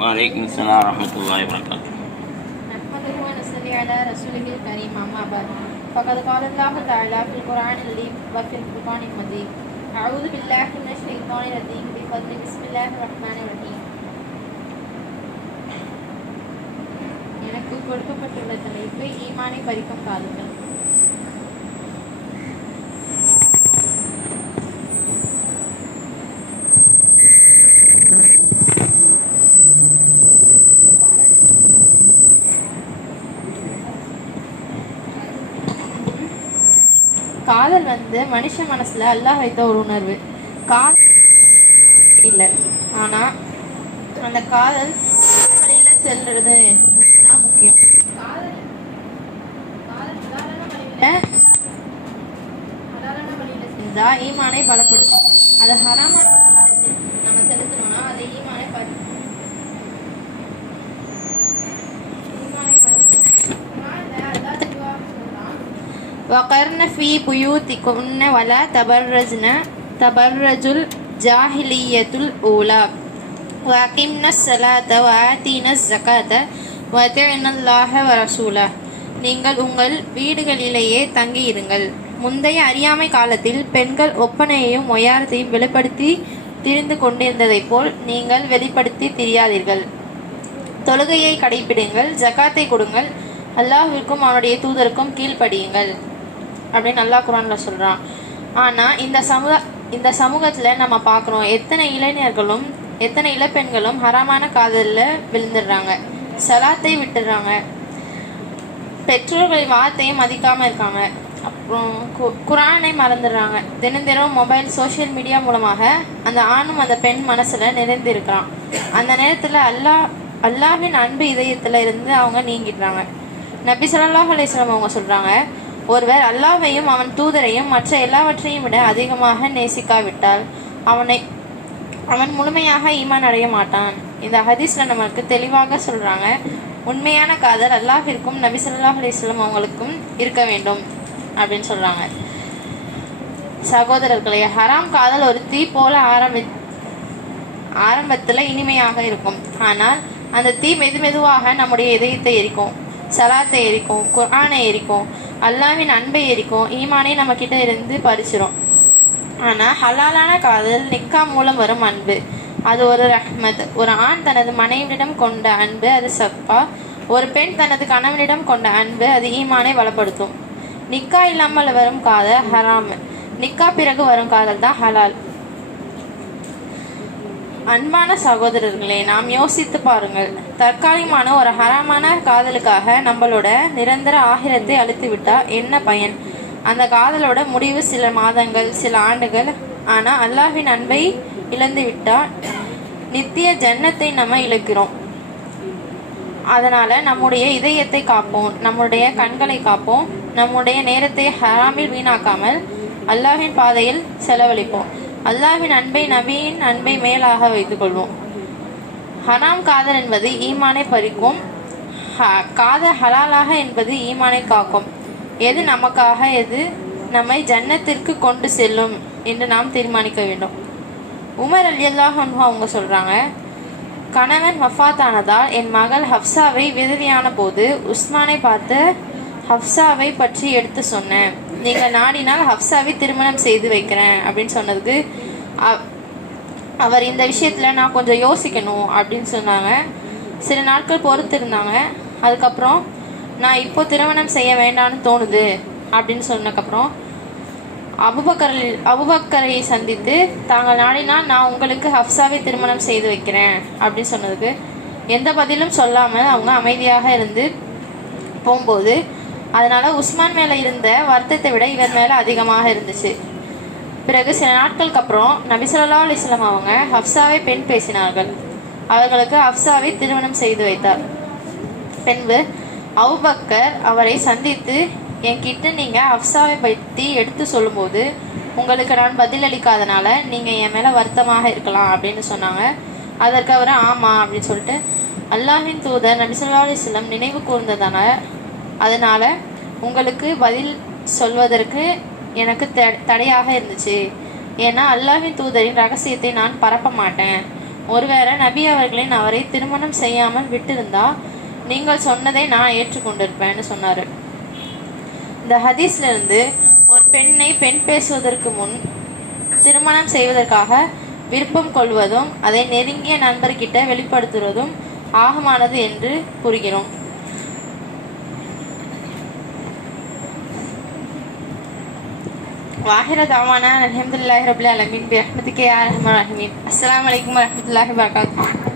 وعليكم السلام ورحمة الله وبركاته نحمده ونصلي على رسوله الكريم أما بعد فقد قال الله تعالى في القرآن الكريم وفي الفرقان المجيد أعوذ بالله من الشيطان الرجيم بفضل بسم الله الرحمن الرحيم எனக்கு கொடுக்கப்பட்டுள்ள தலைப்பு ஈமானை பறிக்கும் காதுகள் காதல் வந்து மனுஷ மனசுல அல்லாஹ் வைத்த ஒரு உணர்வு. காதல் இல்லை. ஆனா அந்த காதல் வழியில செல்றது தான் முக்கியம். காதல் ஈமானை பலப்படுத்தும். அது ஹராமான வழியில செ- நம்ம செலுத்தணும்னா அது ஈமானை பறி ஈமானை பறிக்கும் குர்ஆன்ல அல்லாஹ் தெளிவாக சொல்றான் وقرن في بيوتكن ولا تبرجن تبرج الجاهلية الأولى وأقمنا الصلاة وآتينا الزكاة وأطعنا الله ورسوله நீங்கள் உங்கள் வீடுகளிலேயே தங்கியிருங்கள் முந்தைய அறியாமை காலத்தில் பெண்கள் ஒப்பனையையும் ஒய்யாரத்தையும் வெளிப்படுத்தி திரிந்து கொண்டிருந்ததைப் போல் நீங்கள் வெளிப்படுத்தி திரியாதீர்கள் தொழுகையை கடைபிடிங்கள் ஜகாத்தை கொடுங்கள் அல்லாஹ்விற்கும் அவனுடைய தூதருக்கும் கீழ்ப்படியுங்கள் அப்படின்னு நல்லா குரானில் சொல்கிறான் ஆனால் இந்த சமூக இந்த சமூகத்தில் நம்ம பார்க்குறோம் எத்தனை இளைஞர்களும் எத்தனை இளப்பெண்களும் ஹராமான காதலில் விழுந்துடுறாங்க. சலாத்தை விட்டுடுறாங்க. பெற்றோர்களின் வார்த்தையை மதிக்காமல் இருக்காங்க. அப்புறம் கு- குரானை மறந்துடுறாங்க. தினம் தினம் மொபைல் சோஷியல் மீடியா மூலமாக அந்த ஆணும் அந்த பெண் மனசில் நிறைந்திருக்கிறான் அந்த நேரத்தில் அல்லாஹ் அல்லாஹ்வின் அன்பு இதயத்தில் இருந்து அவங்க நீங்கிடுறாங்க. நபி சொல்லாஹ் அலிஸ்லாம் அவங்க சொல்கிறாங்க ஒருவர் அல்லாவையும் அவன் தூதரையும் மற்ற எல்லாவற்றையும் விட அதிகமாக நேசிக்காவிட்டால் அவனை அவன் முழுமையாக ஈமான் அடைய மாட்டான். இந்த ஹதீஸ்ல நமக்கு தெளிவாக சொல்றாங்க உண்மையான காதல் அல்லாஹிற்கும் நபி ஸல்லல்லாஹு அலிஸ்லம் அவங்களுக்கும் இருக்க வேண்டும் அப்படின்னு சொல்றாங்க. சகோதரர்களே ஹராம் காதல் ஒரு தீ போல ஆரம்பி ஆரம்பத்தில் இனிமையாக இருக்கும். ஆனால் அந்த தீ மெது மெதுவாக நம்முடைய இதயத்தை எரிக்கும். சலாத்தை எரிக்கும் குர்ஆனை எரிக்கும் அல்லாவின் அன்பை எரிக்கும் ஈமானை நம்ம கிட்ட இருந்து பறிச்சிரும். ஆனால் ஹலாலான காதல் நிக்கா மூலம் வரும் அன்பு. அது ஒரு ரஹ்மத். ஒரு ஆண் தனது மனைவியிடம் கொண்ட அன்பு அது சப்பா ஒரு பெண் தனது கணவனிடம் கொண்ட அன்பு அது ஈமானை வளப்படுத்தும். நிக்கா இல்லாமல் வரும் காதல் ஹராம். நிக்கா பிறகு வரும் காதல் தான் ஹலால். அன்பான சகோதரர்களே நாம் யோசித்து பாருங்கள். தற்காலிகமான ஒரு ஹராமான காதலுக்காக நம்மளோட நிரந்தர ஆகிரத்தை அழுத்துவிட்டா என்ன பயன்? அந்த காதலோட முடிவு சில மாதங்கள் சில ஆண்டுகள். ஆனால் அல்லாஹ்வின் அன்பை இழந்து விட்டா நித்திய ஜன்னத்தை நம்ம இழக்கிறோம். அதனால நம்முடைய இதயத்தை காப்போம் நம்முடைய கண்களை காப்போம் நம்முடைய நேரத்தை ஹராமில் வீணாக்காமல் அல்லாஹின் பாதையில் செலவழிப்போம். அல்லாஹ்வின் அன்பை நபியின் அன்பை மேலாக வைத்துக் கொள்வோம் ஹனாம் காதல் என்பது ஈமானை பறிக்கும் ஹ- காதல் ஹலாலாக என்பது ஈமானை காக்கும். எது நமக்காக எது நம்மை ஜன்னத்திற்கு கொண்டு செல்லும் என்று நாம் தீர்மானிக்க வேண்டும். உமர் அலியல்லாஹ் அவங்க சொல்கிறாங்க கணவன் வஃத்தானதால் என் மகள் ஹப்சாவை விதவியான போது உஸ்மானை பார்த்து ஹப்சாவை பற்றி எடுத்து சொன்னேன். நீங்கள் நாடினால் ஹப்சாவை திருமணம் செய்து வைக்கிறேன் அப்படின்னு சொன்னதுக்கு அவர் இந்த விஷயத்தில் நான் கொஞ்சம் யோசிக்கணும் அப்படின்னு சொன்னாங்க. சில நாட்கள் பொறுத்து இருந்தாங்க அதுக்கப்புறம் நான் இப்போ திருமணம் செய்ய வேண்டாம்னு தோணுது அப்படின்னு சொன்னதுக்கப்புறம் அபுபக்கர் அபுபக்கரை சந்தித்து தாங்கள் நாடினால் நான் உங்களுக்கு ஹப்சாவை திருமணம் செய்து வைக்கிறேன் அப்படின்னு சொன்னதுக்கு எந்த பதிலும் சொல்லாமல் அவங்க அமைதியாக இருந்து போகும்போது அதனால உஸ்மான் மேலே இருந்த வருத்தத்தை விட இவர் மேலே அதிகமாக இருந்துச்சு. பிறகு சில நாட்களுக்கு அப்புறம் நபிசல்லா அலிஸ்லாம் அவங்க ஹப்சாவை பெண் பேசினார்கள். அவர்களுக்கு ஹப்சாவை திருமணம் செய்து வைத்தார். பின்பு அவுபக்கர் அவரை சந்தித்து என்கிட்ட நீங்க ஹப்சாவை பற்றி எடுத்து சொல்லும்போது உங்களுக்கு நான் பதிலளிக்காதனால நீங்க என் மேல வருத்தமாக இருக்கலாம் அப்படின்னு சொன்னாங்க. அதற்கு அவர் ஆமா அப்படின்னு சொல்லிட்டு அல்லாஹின் தூதர் நபிசல்லா அலிஸ்லம் நினைவு கூர்ந்ததான அதனால் உங்களுக்கு பதில் சொல்வதற்கு எனக்கு த- தடையாக இருந்துச்சு. ஏன்னா அல்லாஹின் தூதரின் ரகசியத்தை நான் பரப்ப மாட்டேன். ஒருவேளை நபி அவர்களின் அவரை திருமணம் செய்யாமல் விட்டிருந்தா நீங்கள் சொன்னதை நான் ஏற்றுக்கொண்டிருப்பேன்னு சொன்னார். இந்த ஹதீஸ்லேருந்து ஒரு பெண்ணை பெண் பேசுவதற்கு முன் திருமணம் செய்வதற்காக விருப்பம் கொள்வதும் அதை நெருங்கிய நண்பர்கிட்ட வெளிப்படுத்துவதும் ஆகமானது என்று கூறுகிறோம். வாஹிர தாவானா அலமதுல்லாஹி ரபுல் அலமின் பிரஹ்மத்துக்கே அரஹ்மான் ரஹீம் அஸ்ஸலாமு அலைக்கும் வரஹ்மத்துல்லாஹி வபரகாத்துஹு